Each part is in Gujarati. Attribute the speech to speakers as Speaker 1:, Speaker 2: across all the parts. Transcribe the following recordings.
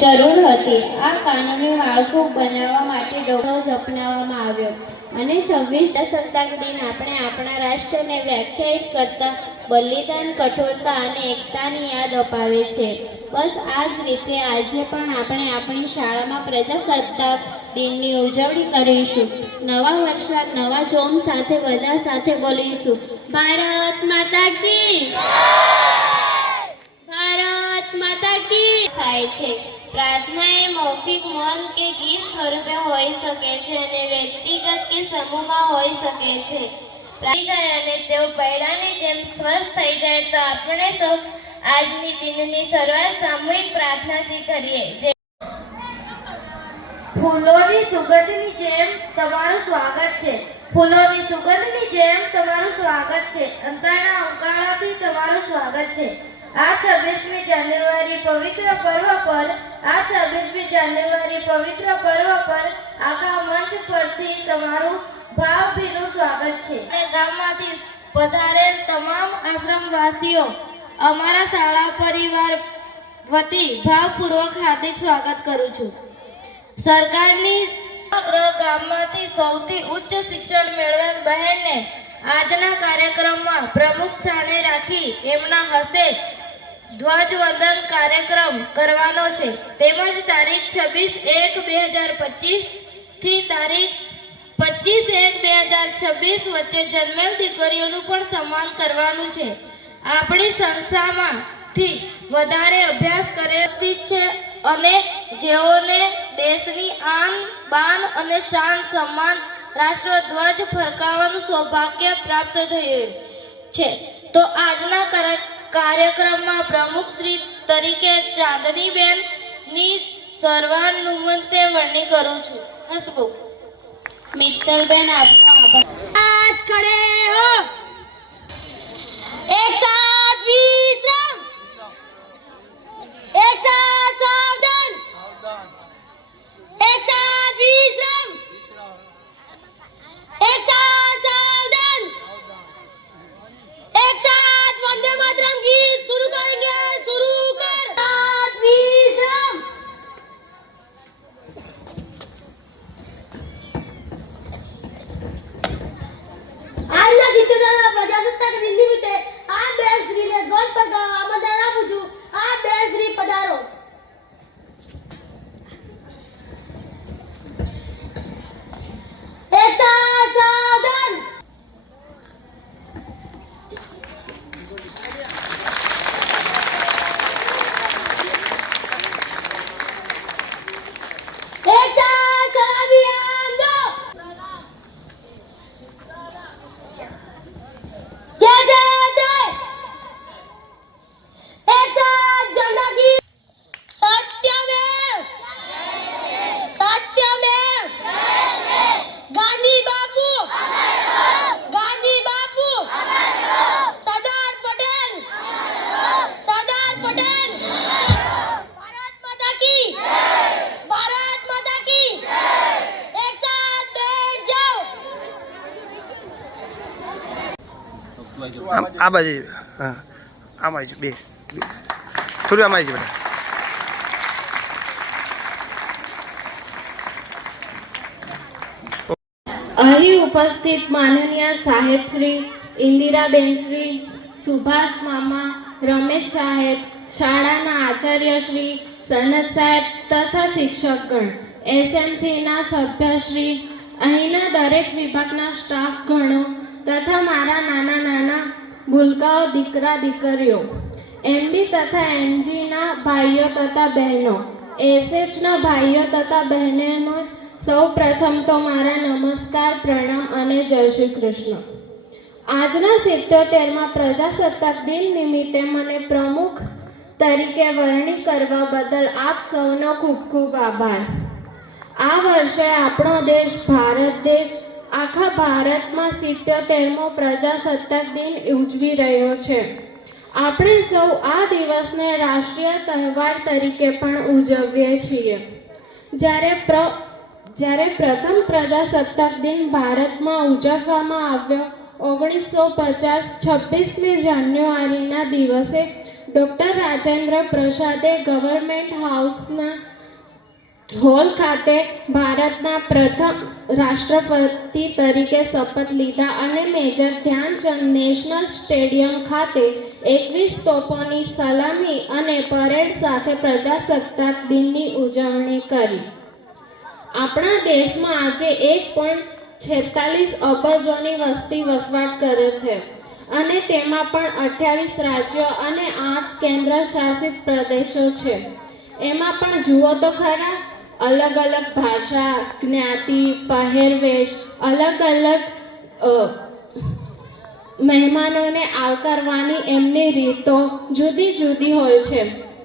Speaker 1: જરૂર હતી. આ કાનૂની માળખું બનાવવા માટે ડોગો જ અપનાવવામાં આવ્યો. અને છવ્વીસ સત્તાક દિન આપણે આપણા રાષ્ટ્રને વ્યાખ્યાયિત કરતા બલિદાન, કઠોરતા અને એકતાની યાદ અપાવે છે. બસ આ જ રીતે આજે પણ આપણે આપણી શાળામાં પ્રજાસત્તાક દિનની ઉજવણી કરીશું. નવા વર્ષના નવા જોમ સાથે, બધા સાથે બોલીશું. ભારત માતા કી થાય છે. પ્રાર્થના એ મૌખિક મૌન કે ગીત સ્વરૂપે હોઈ શકે છે અને વ્યક્તિગત કે સમૂહમાં હોઈ શકે છે. અને તેઓ પૈડાની જેમ સ્વસ્થ થઈ જાય તો આપણે સૌ આજની દિનની શરૂઆત સામૂહિક પ્રાર્થનાથી કરીએ. જે
Speaker 2: ફૂલોની સુગંધની જેમ તમારું સ્વાગત છે. ફૂલોની સુગંધની જેમ તમારું સ્વાગત છે. અંતરના અંકાળાથી તમારું સ્વાગત છે. આ છવ્વીસમી જાન્યુઆરી પવિત્ર પર્વ પર આ છવ્વીસમી જાન્યુઆરી પવિત્ર પર્વ પર આખા મંચ પરથી તમારું ભાવભીનું સ્વાગત છે. અને ગામમાંથી પધારેલ તમામ આશ્રમવાસીઓ, અમારા શાળા પરિવાર વતી ભાવપૂર્વક હાર્દિક સ્વાગત કરું છું. સરકારની ગામમાંથી સૌથી ઉચ્ચ શિક્ષણ મેળવેલ બહેનને આજના કાર્યક્રમમાં પ્રમુખ સ્થાને રાખી એમના હસ્તે ધ્વજવંદન કાર્યક્રમ કરવાનો છે. તેમજ તારીખ છવ્વીસ એક બે હજાર પચીસથી તારીખ પચીસ એક બે હજાર છવ્વીસ વચ્ચે જન્મેલ દીકરીઓનું પણ સન્માન કરવાનું છે. આપણી સંસ્થામાંથી વધારે અભ્યાસ કરેલી છે અને જેઓને દેશની આન, બાન અને શાન સન્માન રાષ્ટ્રધ્વજ ફરકાવવાનું સૌભાગ્ય પ્રાપ્ત થયું છે. તો આજના કાર્ય- કાર્યક્રમમાં પ્રમુખ શ્રી તરીકે ચાંદનીબેનની સર્વાનુમતે વરણી કરું છું હસબુક
Speaker 1: મિત્તલબેન આપનો આભાર
Speaker 2: હાથ ખડે હો એક સાથ વીસ એક સાથ સાવધ આમ
Speaker 3: આ બાજુ હા. આમ આવી બે બે. થોડું આમ આવી બેટા
Speaker 1: અહીં ઉપસ્થિત માનનીય સાહેબશ્રી ઇન્દિરાબેનશ્રી સુભાષ મામા રમેશ સાહેબ શાળાના આચાર્યશ્રી સનત સાહેબ તથા શિક્ષકગણ એસએમસીના સભ્યશ્રી અહીંના દરેક વિભાગના સ્ટાફ ગણો તથા મારા નાના નાના ભૂલકાઓ દીકરા દીકરીઓ એમબી તથા એમજીના ભાઈઓ તથા બહેનો, એસએચના ભાઈઓ તથા બહેનો સૌ પ્રથમ તો મારા નમસ્કાર, પ્રણામ અને જય શ્રી કૃષ્ણ. આજના સિત્તોતેરમાં પ્રજાસત્તાક દિન નિમિત્તે મને પ્રમુખ તરીકે વરણી કરવા બદલ આપ સૌનો ખૂબ ખૂબ આભાર. આ વર્ષે આપણો દેશ ભારત દેશ આખા ભારતમાં સિત્યોતેરમો પ્રજાસત્તાક દિન ઉજવી રહ્યો છે. આપણે સૌ આ દિવસને રાષ્ટ્રીય તહેવાર તરીકે પણ ઉજવીએ છીએ. જ્યારે પ્ર, જ્યારે પ્રથમ પ્રજાસત્તાક દિન ભારતમાં ઉજવવામાં આવ્યો, ઓગણીસો પચાસ છવ્વીસમી જાન્યુઆરીના દિવસે ડૉક્ટર રાજેન્દ્ર પ્રસાદે ગવર્મેન્ટ હાઉસના હોલ ખાતે ભારતના પ્રથમ રાષ્ટ્રપતિ તરીકે શપથ લીધા અને મેજર ધ્યાનચંદ નેશનલ સ્ટેડિયમ ખાતે એકવીસ તોપોની સલામી અને પરેડ સાથે પ્રજાસત્તાક દિનની ઉજવણી કરી. આપણા દેશમાં આજે એક પોઈન્ટ છેતાલીસ અબજોની વસ્તી વસવાટ કરે છે અને તેમાં પણ અઠ્યાવીસ રાજ્યો અને આઠ કેન્દ્ર શાસિત પ્રદેશો છે. એમાં પણ જુઓ તો ખરા અલગ અલગ ભાષા, જ્ઞાતિ, પહેરવેશ અલગ અલગ મહેમાનોને આવકારવાની એમની રીતો જુદી જુદી હોય છે.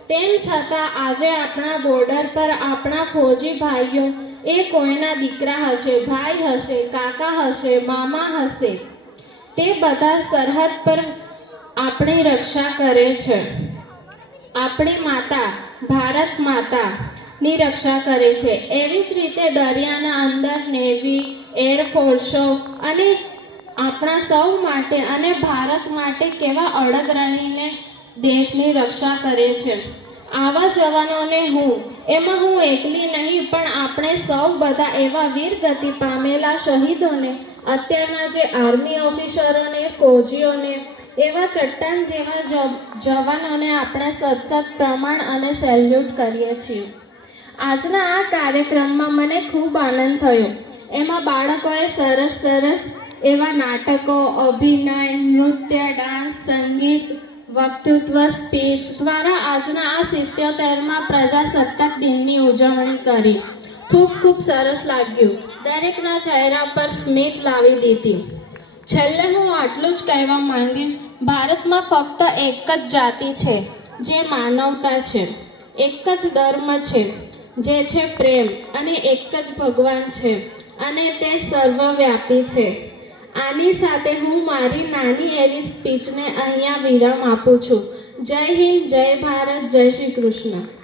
Speaker 1: તેમ છતાં આજે આપણા બોર્ડર પર આપણા ફોજી ભાઈઓ એ કોઈના દીકરા હશે, ભાઈ હશે, કાકા હશે, મામા હશે, તે બધા સરહદ પર આપણી રક્ષા કરે છે. આપણી માતા, ભારત માતાની રક્ષા કરે છે. એવી જ રીતે દરિયાના અંદર નેવી એરફોર્સો અને આપણા સૌ માટે અને ભારત માટે કેવા અડગ રહીને દેશની રક્ષા કરે છે. આવા જવાનોને હું, એમાં હું એકલી નહીં, પણ આપણે સૌ બધા એવા વીર ગતિ પામેલા શહીદોને, અત્યારના જે આર્મી ઓફિસરોને, ફોજીઓને, એવા ચટ્ટાન જેવા જવાનોને આપણે સતસત પ્રમાણ અને સેલ્યુટ કરીએ છીએ. આજના આ કાર્યક્રમમાં મને ખૂબ આનંદ થયો. એમાં બાળકોએ સરસ સરસ એવા નાટકો, અભિનય, નૃત્ય, ડાન્સ, સંગીત, વક્તૃત્વ, સ્પીચ દ્વારા આજના આ સિત્યોતેરમાં પ્રજાસત્તાક દિનની ઉજવણી કરી. ખૂબ ખૂબ સરસ લાગ્યું. દરેકના ચહેરા પર સ્મિત લાવી દીધી. છેલ્લે હું આટલું જ કહેવા માંગીશ, ભારતમાં ફક્ત એક જ જાતિ છે, જે માનવતા છે. એક જ ધર્મ છે. જે છે પ્રેમ અને એક જ ભગવાન છે અને તે સર્વવ્યાપી છે. આની સાથે હું મારી નાની એવી સ્પીચને અહીંયા વિરામ આપું છું. જય હિન્દ, જય ભારત, જય શ્રી કૃષ્ણ.